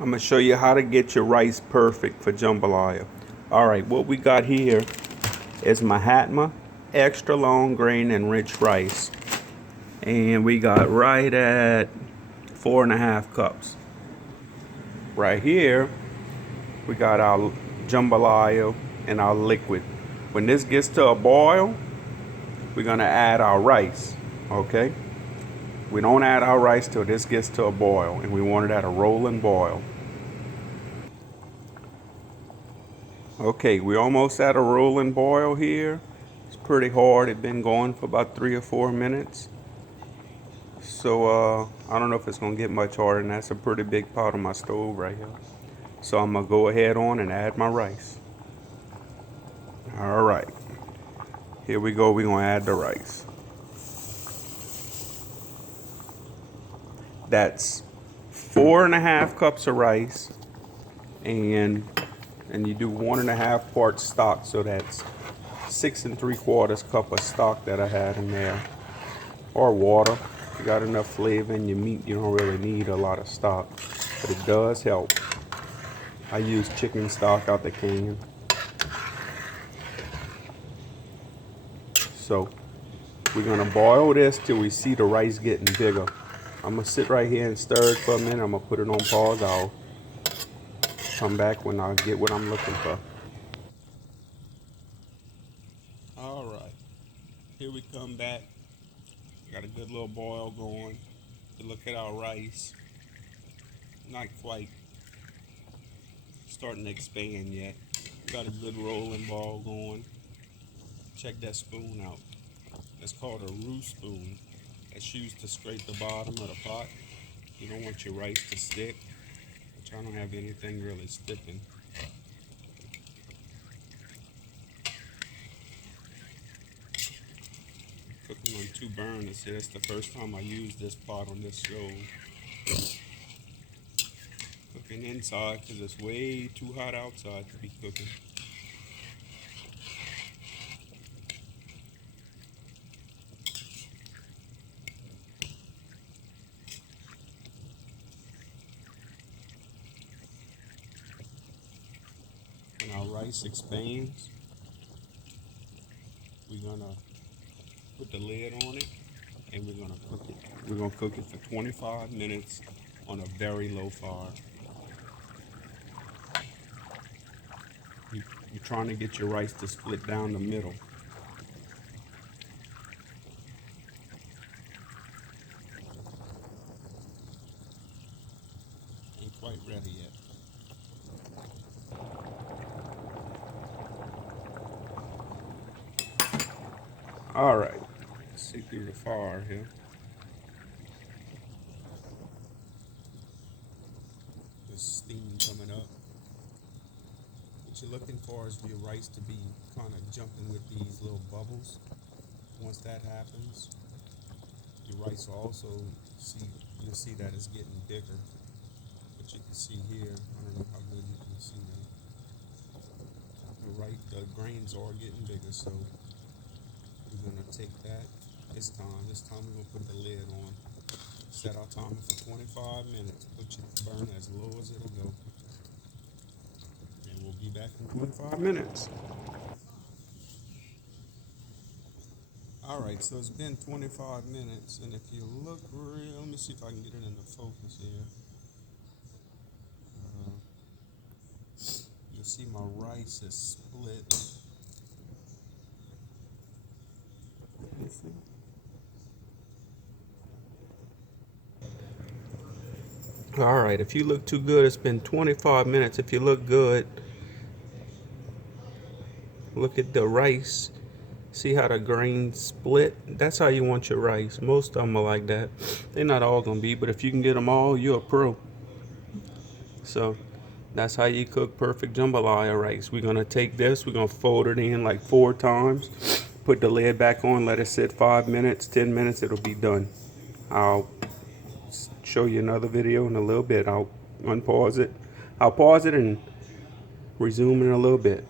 I'm gonna show you how to get your rice perfect for jambalaya. Alright, what we got here is Mahatma extra long grain and rich rice. And we got right at 4.5 cups. Right here, we got our jambalaya and our liquid. When this gets to a boil, we're gonna add our rice, okay? We don't add our rice till this gets to a boil, and we want it at a rolling boil. Okay, we're almost at a rolling boil here. It's pretty hard. It's been going for about 3 or 4 minutes. So I don't know if it's gonna get much harder, and that's a pretty big pot on my stove right here. So I'm gonna go ahead on and add my rice. All right, here we go. We're gonna add the rice. That's 4.5 cups of rice, and you do 1.5 parts stock, so that's 6 3/4 cup of stock that I had in there, or water. If you got enough flavor in your meat, you don't really need a lot of stock, but it does help. I use chicken stock out the can. So we're gonna boil this till we see the rice getting bigger. I'm gonna sit right here and stir it for a minute. I'm gonna put it on pause. I'll come back when I get what I'm looking for. All right, here we come back. Got a good little boil going. Look at our rice. Not quite starting to expand yet. Got a good rolling ball going. Check that spoon out. It's called a roux spoon. It's used to scrape the bottom of the pot. You don't want your rice to stick, which I don't have anything really sticking. Cooking on 2 burners here. It's the first time I used this pot on this stove. Cooking inside because it's way too hot outside to be cooking. When our rice expands, we're gonna put the lid on it and we're gonna cook it. We're gonna cook it for 25 minutes on a very low fire. You're trying to get your rice to split down the middle. Ain't quite ready yet. All right, let's see through the fire here. There's steam coming up. What you're looking for is for your rice to be kind of jumping with these little bubbles. Once that happens, your rice will also you'll see that it's getting bigger. But you can see here, I don't know how good you can see that. The grains are getting bigger, so we're gonna take that this time. This time we're gonna put the lid on. Set our timer for 25 minutes. Put your burner as low as it'll go. And we'll be back in 25 minutes. Alright, so it's been 25 minutes, and if you look real, let me see if I can get it into focus here. You'll see my rice is split. You see? Alright, if you look too good, it's been 25 minutes. If you look good, look at the rice. See how the grains split? That's how you want your rice. Most of them are like that. They're not all gonna be, but if you can get them all, you're a pro. So that's how you cook perfect jambalaya rice. We're gonna take this, we're gonna fold it in like 4 times, put the lid back on, let it sit 5 minutes, 10 minutes, it'll be done. I'll show you another video in a little bit. I'll unpause it. I'll pause it and resume in a little bit.